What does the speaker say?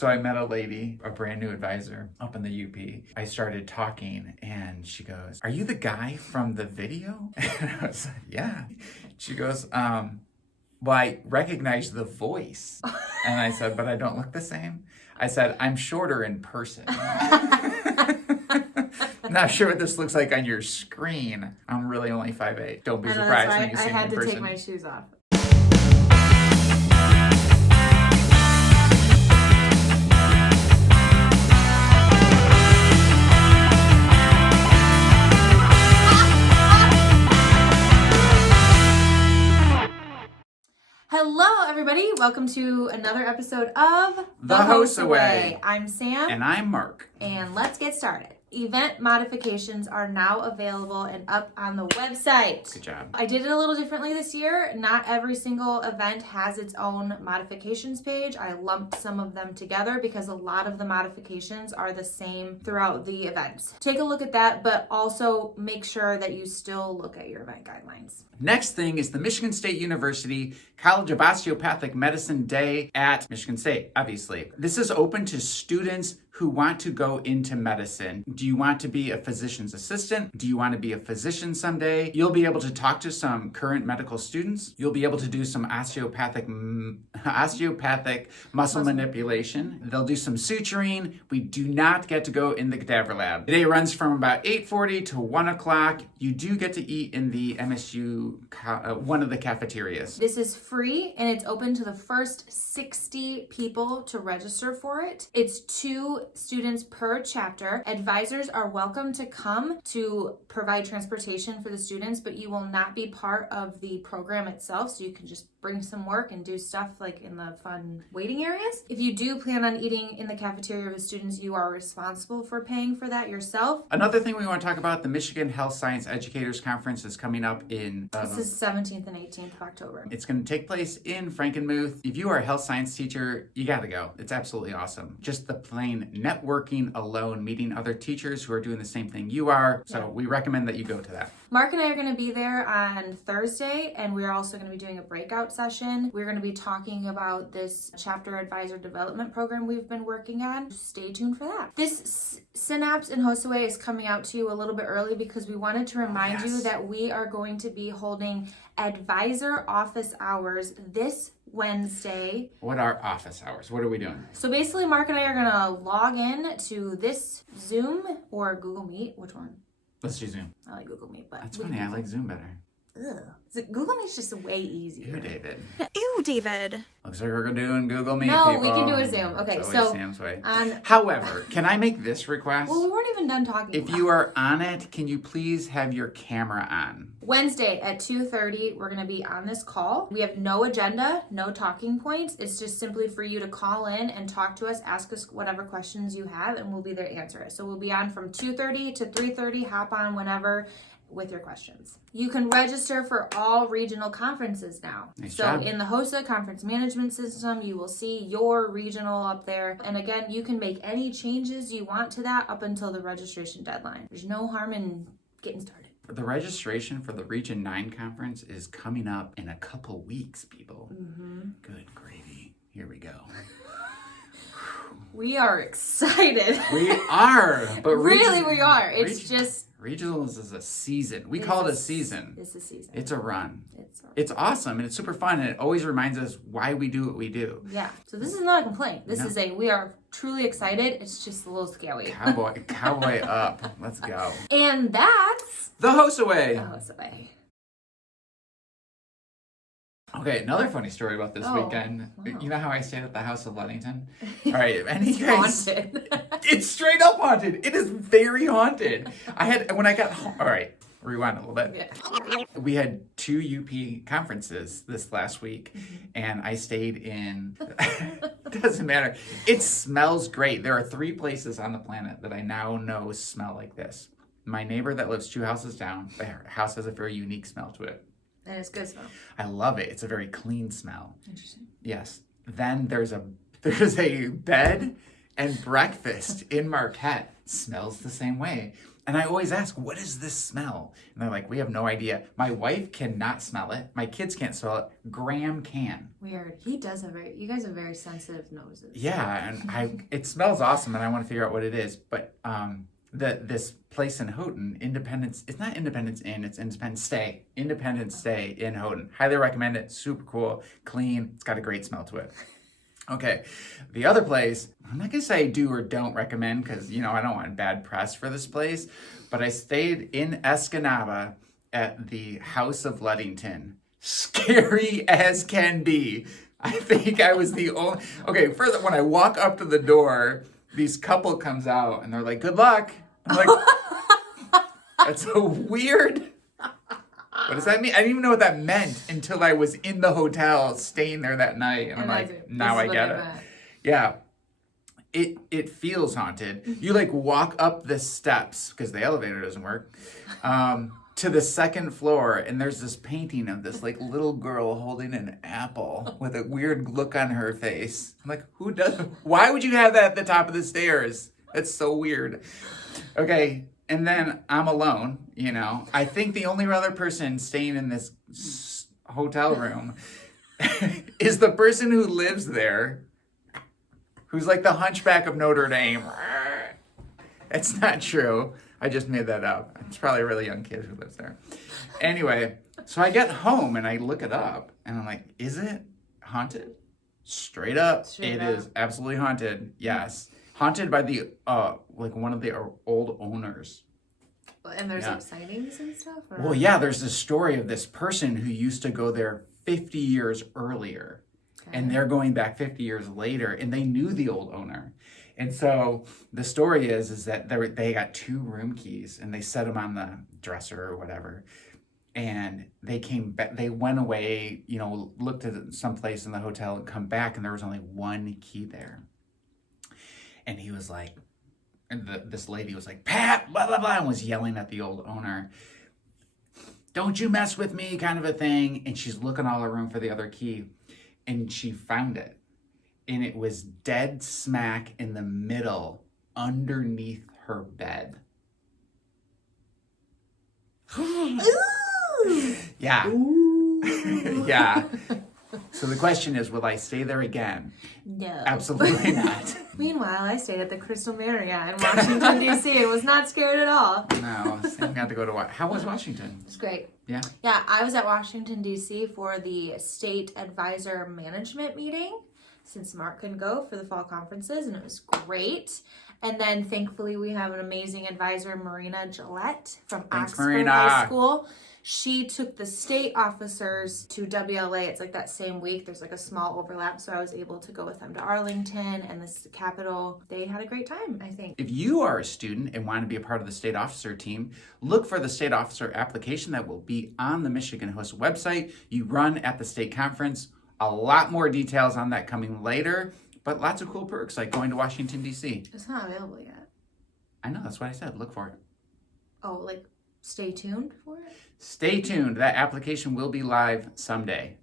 So I met a lady, a brand new advisor up in the UP. I started talking and she goes, "Are you the guy from the video?" And I was like, "Yeah." She goes, "Well, I recognize the voice." And I said, "But I don't look the same." I said, "I'm shorter in person." Not sure what this looks like on your screen. I'm really only 5'8". Don't be surprised when you see me in person. I had to take my shoes off. Hello, everybody. Welcome to another episode of The HOSA Way. I'm Sam. And I'm Mark. And let's get started. Event modifications are now available and up on the website. Good job. I did it a little differently this year. Not every single event has its own modifications page. I lumped some of them together because a lot of the modifications are the same throughout the events. Take a look at that, but also make sure that you still look at your event guidelines. Next thing is the Michigan State University College of Osteopathic Medicine Day at Michigan State, obviously. This is open to students who want to go into medicine. Do you want to be a physician's assistant? Do you want to be a physician someday? You'll be able to talk to some current medical students. You'll be able to do some osteopathic muscle manipulation. They'll do some suturing. We do not get to go in the cadaver lab. The day runs from about 8:40 to 1 o'clock. You do get to eat in the MSU, one of the cafeterias. This is free and it's open to the first 60 people to register for it. It's 2 students per chapter. Advisors are welcome to come to provide transportation for the students, but you will not be part of the program itself, so you can just bring some work and do stuff like in the fun waiting areas. If you do plan on eating in the cafeteria with the students, you are responsible for paying for that yourself. Another thing we want to talk about, the Michigan Health Science Educators Conference is coming up in... this is 17th and 18th of October. It's going to take place in Frankenmuth. If you are a health science teacher, you got to go. It's absolutely awesome. Just the plain networking alone, meeting other teachers who are doing the same thing you are. So we recommend that you go to that. Mark and I are going to be there on Thursday, and we're also going to be doing a breakout session. We're going to be talking about this chapter advisor development program we've been working on. Stay tuned for that. This Synapse in HOSA Way is coming out to you a little bit early because we wanted to remind you that we are going to be holding advisor office hours this Wednesday. What are office hours? What are we doing? So basically, Mark and I are going to log in to this Zoom or Google Meet. Which one? Let's do Zoom. I like Google Meet, but... That's funny. I like Zoom better. Ugh. Google Meet's just way easier. Ew, David. Ew, David. Looks like we're doing Google Meet, no, people. we can do a Zoom. Okay, so... Sam's way. However, can I make this request? Well, we weren't even done talking If you are on it, can you please have your camera on? Wednesday at 2:30, we're going to be on this call. We have no agenda, no talking points. It's just simply for you to call in and talk to us, ask us whatever questions you have, and we'll be there to answer it. So we'll be on from 2:30 to 3:30. Hop on whenever with your questions. You can register for all regional conferences now. Nice so job. In the HOSA conference management system, you will see your regional up there. And again, you can make any changes you want to that up until the registration deadline. There's no harm in getting started. The registration for the Region 9 conference is coming up in a couple weeks, people. Mm-hmm. Good gravy. Here we go. We are excited. We are. But really, we are. It's just... Regionals is a season. We call it a season. It's a season. It's a run. It's awesome and it's super fun and it always reminds us why we do what we do. Yeah. So this is not a complaint. This is we are truly excited. It's just a little scary. Cowboy up. Let's go. And that's the HOSA Way. The HOSA Way. Okay, another funny story about this weekend. Wow. You know how I stayed at the house of Ludington? All right, any guys? Haunted. It's straight up haunted. It is very haunted. When I got home. All right, rewind a little bit. Yeah. We had 2 UP conferences this last week, and I stayed in. Doesn't matter. It smells great. There are 3 places on the planet that I now know smell like this. My neighbor that lives 2 houses down, their house has a very unique smell to it. And it's good smell. I love it. It's a very clean smell. Interesting. Yes. Then there's a bed and breakfast in Marquette. Smells the same way. And I always ask, what is this smell? And they're like, we have no idea. My wife cannot smell it. My kids can't smell it. Graham can. Weird. He does have you guys have very sensitive noses. Yeah, and it smells awesome, and I want to figure out what it is. But this place in Houghton, it's not Independence Inn, it's Independence Stay. Independence Stay in Houghton. Highly recommend it. Super cool, clean. It's got a great smell to it. Okay, the other place, I'm not going to say do or don't recommend because, I don't want bad press for this place, but I stayed in Escanaba at the House of Ludington. Scary as can be. I think I was the only... Okay, first, when I walk up to the door, this couple comes out and they're like, good luck. I'm like, that's so weird. What does that mean? I didn't even know what that meant until I was in the hotel staying there that night. And I'm like, now I get it. Yeah. It feels haunted. You walk up the steps because the elevator doesn't work to the second floor. And there's this painting of this little girl holding an apple with a weird look on her face. I'm like, why would you have that at the top of the stairs? That's so weird. Okay. And then I'm alone, I think the only other person staying in this hotel room is the person who lives there, who's like the Hunchback of Notre Dame. It's not true. I just made that up. It's probably a really young kid who lives there. Anyway, so I get home and I look it up and I'm like, is it haunted? Straight up, it is absolutely haunted. Yes. Haunted by the one of the old owners. And there's sightings and stuff? Or? Well, yeah, there's this story of this person who used to go there 50 years earlier. Okay. And they're going back 50 years later, and they knew the old owner. And so the story is that they got 2 room keys, and they set them on the dresser or whatever. And they came back, they went away, looked at someplace in the hotel and come back, and there was only 1 key there. And he was like, and this lady was like, Pat, blah, blah, blah, and was yelling at the old owner. Don't you mess with me, kind of a thing. And she's looking all around for the other key. And she found it. And it was dead smack in the middle, underneath her bed. Yeah. Yeah. So the question is, will I stay there again? No. Absolutely not. Meanwhile, I stayed at the Crystal Marriott in Washington, D.C. and was not scared at all. No, Sam got to go to How was Washington? It was great. Yeah? Yeah, I was at Washington, D.C. for the State Advisor Management meeting since Mark couldn't go for the fall conferences, and it was great. And then, thankfully, we have an amazing advisor, Marina Gillette from Oxford High School. She took the state officers to WLA. It's that same week. There's a small overlap. So I was able to go with them to Arlington and the Capitol. They had a great time, I think. If you are a student and want to be a part of the state officer team, look for the state officer application that will be on the Michigan HOSA website. You run at the state conference. A lot more details on that coming later, but lots of cool perks like going to Washington, D.C. It's not available yet. I know. That's what I said. Look for it. Oh, stay tuned for it? Stay tuned. That application will be live someday.